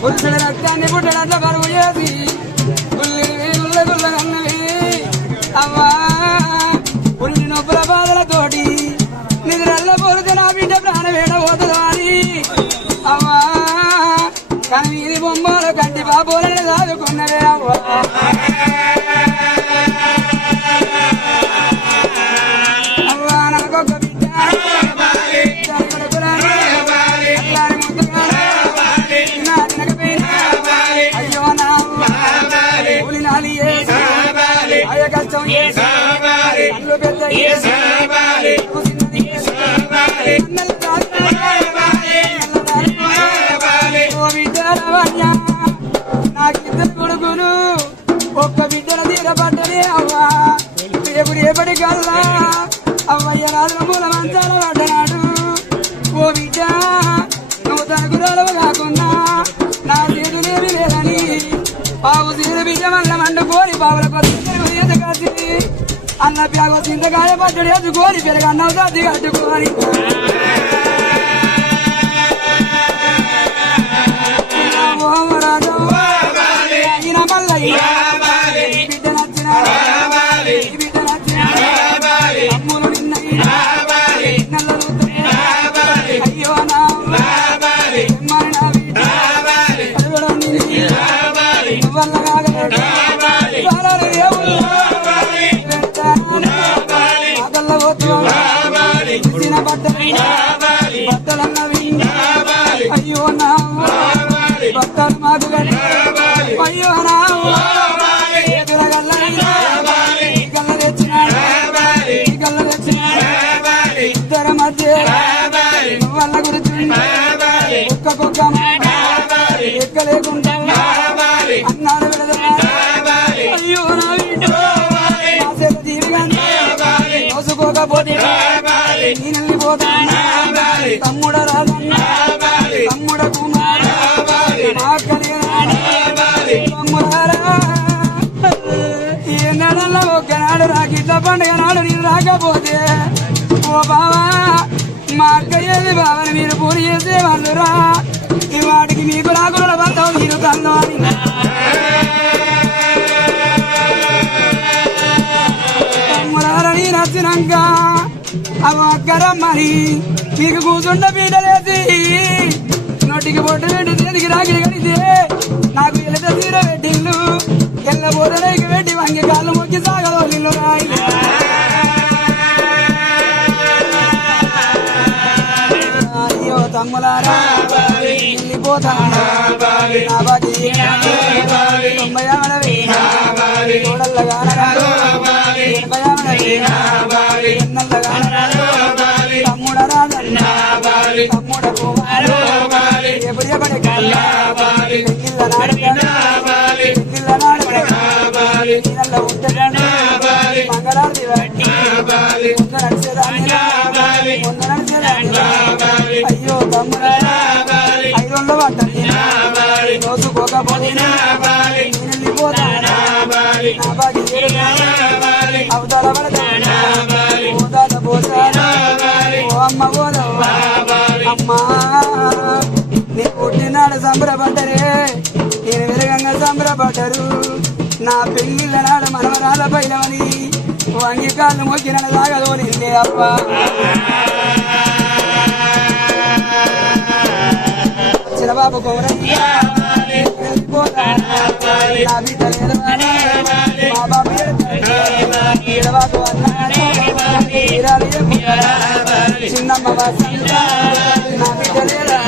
పురుషుడి రక్తాన్ని పుట్టడంత బరువు చేసి గుల్ల గుల్ల కన్నవి అవ్వా పురిటి నొప్పుల బాధలతోటి నిద్రల్ల పోరితే నా బిడ్డ ప్రాణవేడ పోతుందో అని అవ్వా కానీ ఇది బొమ్మలు కంటి బాబోలని దాదుకున్నవే అవ్వా అవ్వా నాకొక బిడ్డ అయ్యో నా నాలి అయ్య కష్టం పెద్ద నాకిద్దరు కొడుకును ఒక్క బిడ్డల తీరబడ్డనే అవ్వా ఎప్పుడు ఎప్పటికల్లా అవ్వయ్య రాజుల మూల మంచాల పడ్డనాడు ఓ బిడ్డ నువ్వు తనకు రాలవు కాకున్నా నా చేతులేమి లేదని బాబు తీరు బిడ్డ మల్ల మండుకోని బాబుల కొత్త కాసి అన్న ప్యాగ చింతకాయ పచ్చడి ఎత్తుకోని పెరగన్నావు దాది కట్టుకోని మల్లయ్య బిడ్డ నచ్చిన బిడ్డ నచ్చిన అమ్ములు నిన్న అయ్యో నా మరి నా బిడ్డ వల్ల కాగలడు బట్టలన్నవి అయ్యో నా బట్టలు మాకు అయ్యో నా గల్ల తెచ్చినాడు ఇద్దరు మధ్య వల్ల గురించి ఒక్కొక్క ఎక్కలేకుండా అన్నాడు అయ్యో నా జీవిగా మోసుకోకపోతే నేనెళ్ళిపోతా తమ్ముడ రాజన్న తమ్ముడ కుమార ఈ నెలల్లో ఒక్కనాడు రాకిట్ల పండుగ నాడు నేను రాకపోతే ఓ బావా మా అక్క ఏది బావని మీరు పూరి చేసే వాళ్ళురా ఈ వాటికి మీకు రాకుండా బంధం మీరు కల్లో అని తమ్ముడారని నచ్చినాక అవ అక్కరమ్మని మీకు కూర్చుండ పీటలేసి నోటికి బొట్టు పెట్టి చేతికి రాగిడి కడితే నాకు ఎలత తీర పెట్టిల్లు ఎల్లబోదలకి పెట్టి వంగి కాళ్ళు మొక్కి సాగలో నిల్లు రాయి అయ్యో తమ్ములారా వెళ్ళిపోతాను నా బాకి 90 చూడల్లగానరాడు 80 ఎన్నల్లగానరాడు తమ్ముడ రాజన్న తమ్ముడ కుమారు ఎప్పుడు కల్లా పెళ్ళిళ్ళ నాడుల ఉంటదండి మంగళారతి బట్టి ముందు నడిచేదాన్ని అయ్యో తమ్ముడా 5 పట్టండి రోజుకోకపోతే నేను వెళ్ళిపోతాను నా బాకి అవతల పడతాను పోతాత పోతాను ఓ అమ్మ పోదవ్వా అమ్మా నేను పుట్టినాడు సంబరపడ్డరే నేను విరగంగా సంబరపడ్డరు నా పెళ్ళిళ్ళ నాడు మనవరాల పైనవని వంగి కాళ్ళు మొక్కి నన్ను సాగదోలిందే అవ్వా చిరబాబు కోరయ్య నా బిడ్డ లేదు మా బాబు చిరబాబు అన్నాడు చిన్నమ్మ నా బిడ్డ లేదా